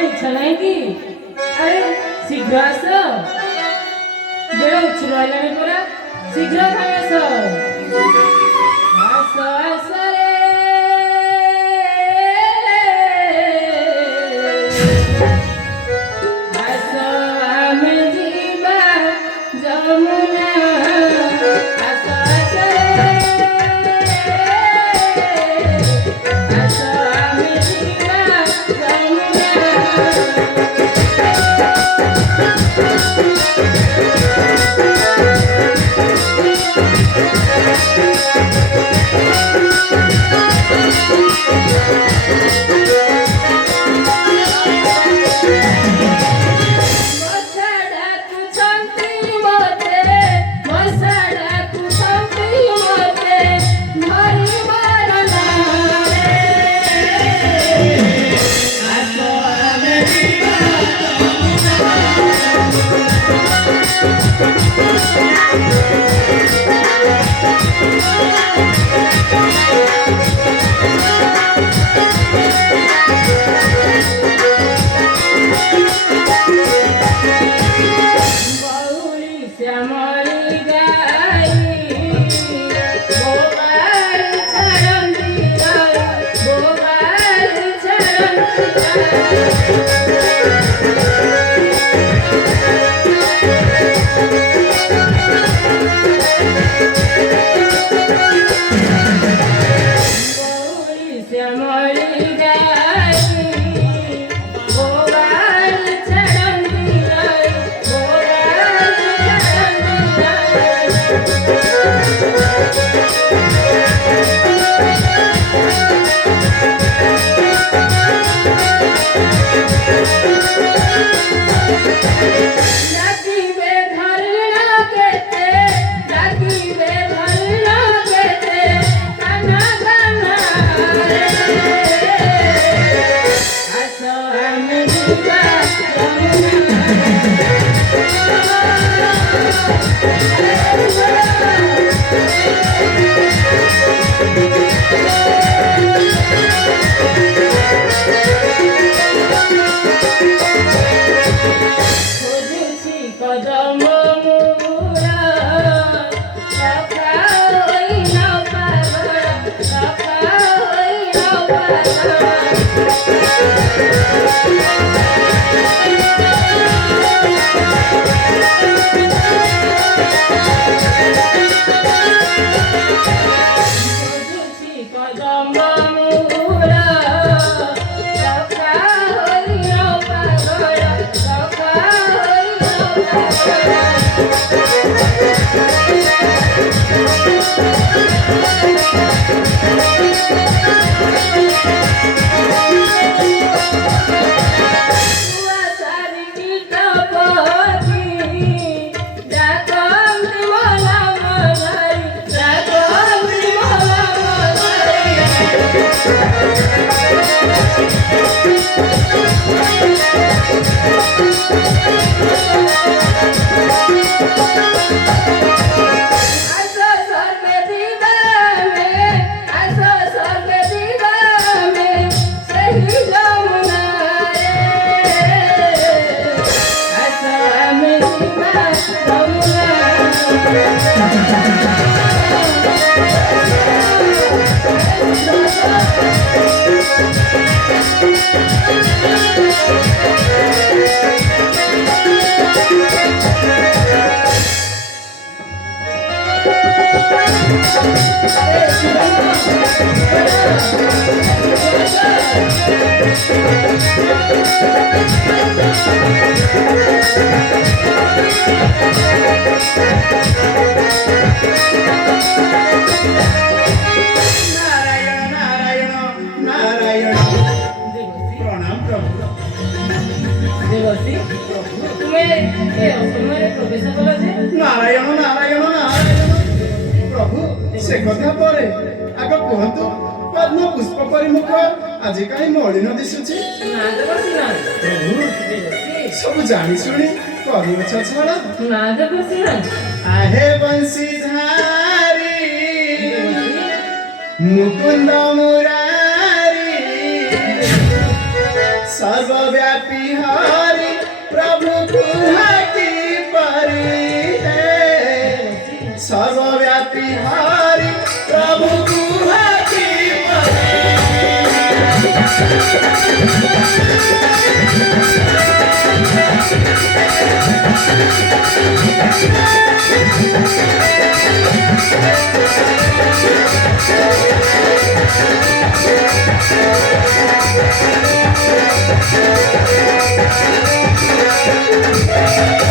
इच्छा नाही की अरे शीघ्र आस बेळ उचलू आल्याने पुरा शीघ्र काय आस आस आस रे आस आमे जीवा जमुना आस आस रे आस आमे जीवा जमुना ଦେବଶ୍ରୀ ତୁମେ ଏ ଅସମୟରେ ପ୍ରବେଶ କଲ ଯେ? ନାରାୟଣ ନାରାୟଣ ନାରାୟଣ ପ୍ରଭୁ ସେ କଥା ପରେ ଆଗ କୁହନ୍ତୁ ପଦ୍ମ ପୁଷ୍ପ ପରିମୁଖ ଆଜି କାହିଁ ମଳିନ ଦିଶୁଛି? ନା ଦେବଶ୍ରୀ ନା। ପ୍ରଭୁ ଦେବଶ୍ରୀ ସବୁ ଜାଣି ଶୁଣି କରୁଅଛ ଛଳ। ନା ଦେବଶ୍ରୀ ନା। आहे बंशीधारी ଦେବଶ୍ରୀ मुकुंद मुरारी सर्वव्यापी हरि प्रभु कुहाकी परी है सर्वव्यापी हरि प्रभु कुहाकी परी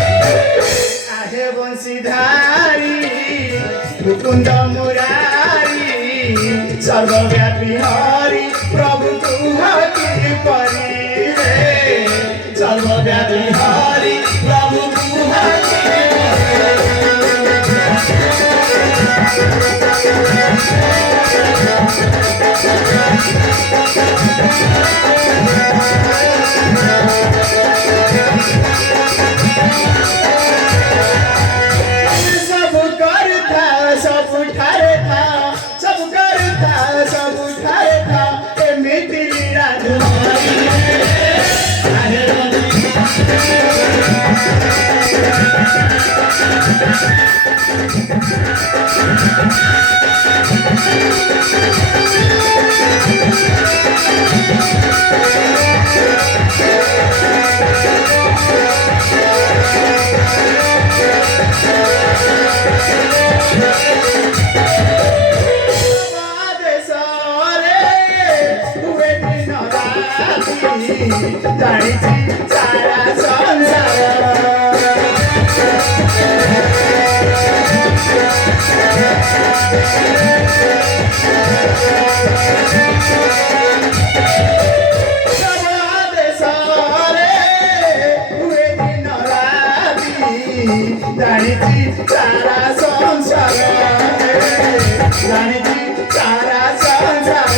आहे बंशीधारी मुकुंद मुरारी सर्वव्यापी हरि प्रभु कुहाकी परी है सर्वव्यापी हरि प्रभु कुहाकी सब करता सब ठारे था सब करता सब ठारे था ए मिथिली राजकुमारी ଜାଣିଛି ସାରା ଜାଣିଛି ସାରା ସଂସାର ଜାଣିଛି ସାରା ସଂସାର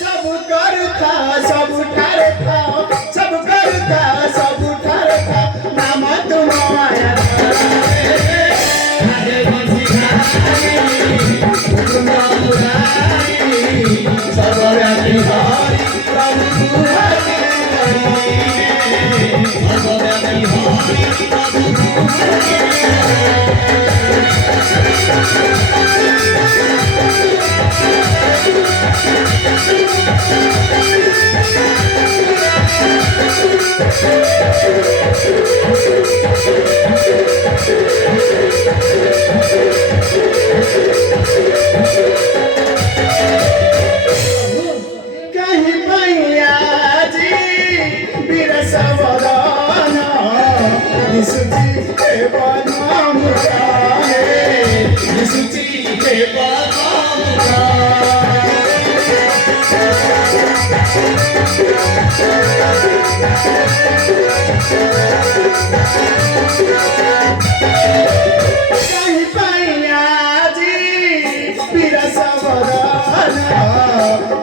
सब करता सब ठारे था सब करता सब ठारे था नाम तुम आया सर्वव्यापी हरि प्रभु कुहाकी सर्वव्यापी हरि प्रभु कहीं मैया जी वीर सवरण निसुची के बनाम है निसुची के बनाम कहीं मैया जी वीर सवरण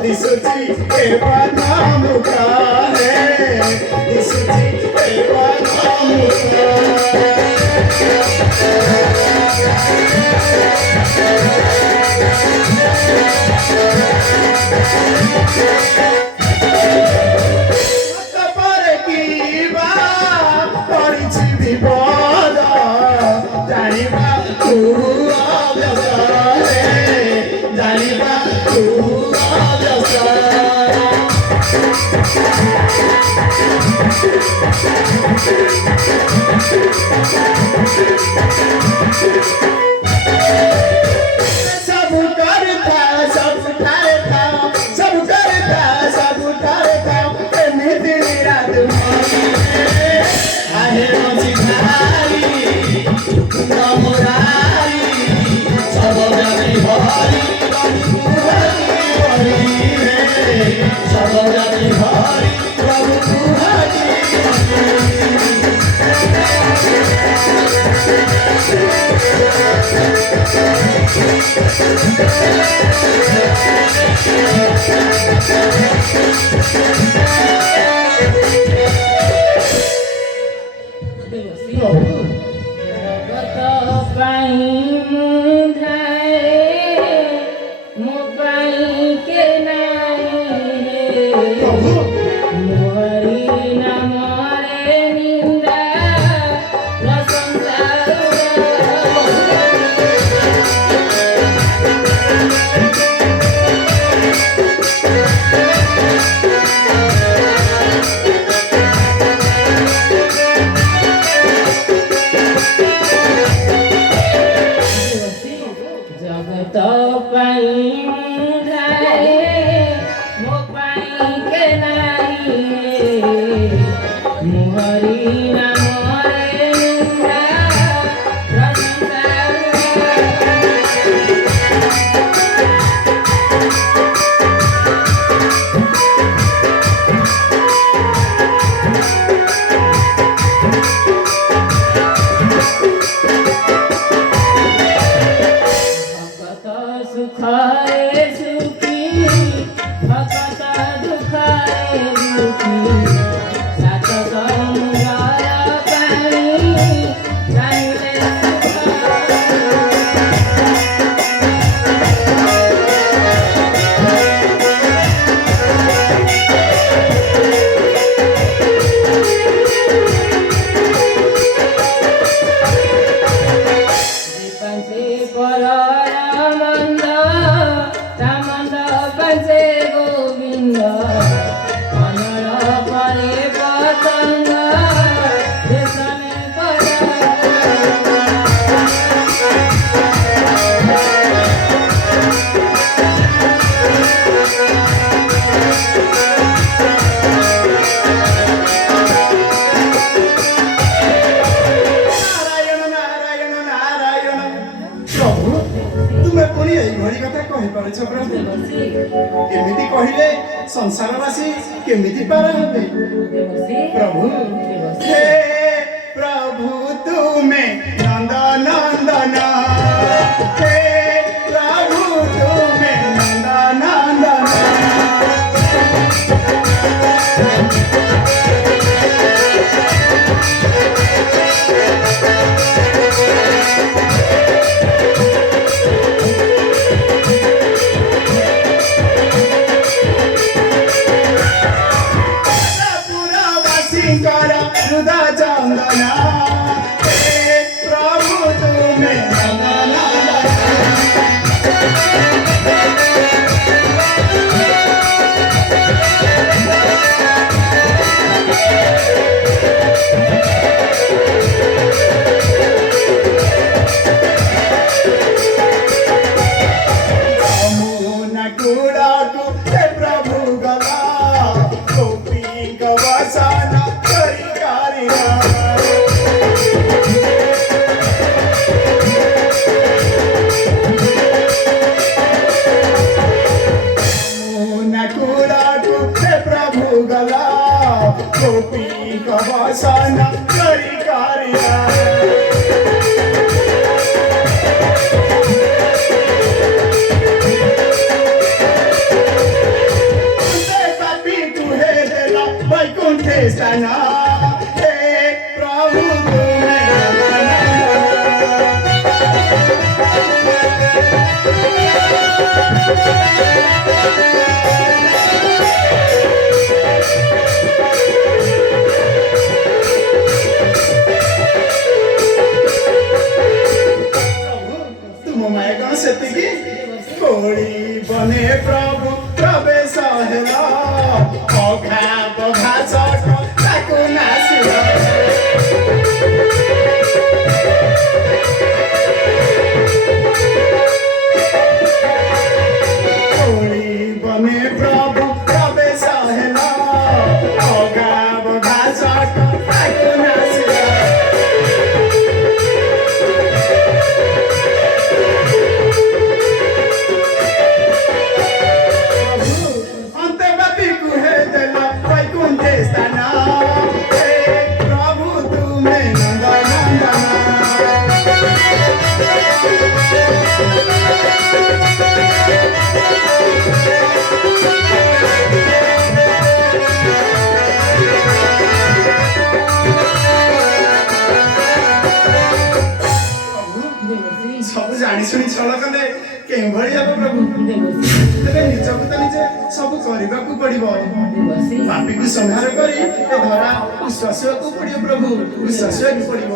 निसुची के बनाम है निसुची के बनाम पर की बात पड़िछि विपद जानिबा तू अव्यवसाय जानिबा तू अव्यवसाय सब करता सब ठारे था सब करता सब ठारे था ए मिथिली राजकुमारी ହରି ନାମରେ ନିନ୍ଦା ପ୍ରଶଂସା ଭଗତ ସୁଖରେ ସୁଖୀ ଭଗତ ଦୁଃଖରେ ଦୁଃଖୀ ସାତ ସମୁଦ୍ରର ପାଣି ଜାଣିଲେ पंचे परर मन्द रामन्द पंचे गोविन्द अनर परे पतंग देशने पर ନାରାୟଣ ନାରାୟଣ ନାରାୟଣ ପ୍ରଭୁ ତୁମେ ପୁଣି ଏଇଭଳି କଥା କହିପାରୁଛ ପ୍ରଭୁ ଦେବସୀ ଏମିତି କହିଲେ ସଂସାରବାସୀ କେମିତି ପାର ହେବେ ଦେବସୀ ପ୍ରଭୁ ହେ ପ୍ରଭୁ ତୁମେ ନନ୍ଦ ନନ୍ଦନ ହେ ପ୍ରଭୁ ତୁମେ ନନ୍ଦ ନନ୍ଦନ ପୁରବାସୀଙ୍କର ହୃଦ ଚନ୍ଦନ ହେ ପ୍ରଭୁ ତୁମେ ନନ୍ଦ ନନ୍ଦନ ଯମୁନା କୂଳକୁ ହେ ପ୍ରଭୁ ଗଲା ଗୋପୀଙ୍କ ବସନ କରି କରିଲା ଯମୁନା କୂଳକୁ ହେ ପ୍ରଭୁ ଗଲା ଗୋପୀଙ୍କ ବସନ କରି କରିଲା papi tu he de la Vaikunthe stana he Prabhu tume तुम माय कौन सेतिकी कोड़ी बने प्रभु प्रवेश हेला अघा बघा सक ताकु नासिला कोड़ी बने प्रभु प्रवेश हेला अघा बघा सक ताकु नासिला अंतर्गति कुहे देला वैकुंठे स्थाना हे प्रभु तुमे नंद ଦେବସୀ ସବୁ ଜାଣି ଶୁଣି ଛଳ କଲେ କେଉଁଭଳି ହେବ ପ୍ରଭୁ ଦେବସୀ ତେବେ ନିଜକୁ ତ ନିଜେ ସବୁ କରିବାକୁ ପଡିବ ଦେବସୀ ପାପୀକୁ ସଂହାର କରି ଏ ଧରା ଉଶ୍ୱାସିବାକୁ ପଡିବ ପ୍ରଭୁ ଉଶ୍ୱାସିବାକୁ ପଡିବ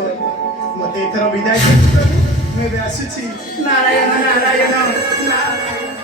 ମତେ ଏଥର ବିଦାୟ ଦିଅନ୍ତୁ ପ୍ରଭୁ ମୁଁ ଏବେ ଆସୁଛି ନାରାୟଣ ନାରାୟଣ ନାରାୟଣ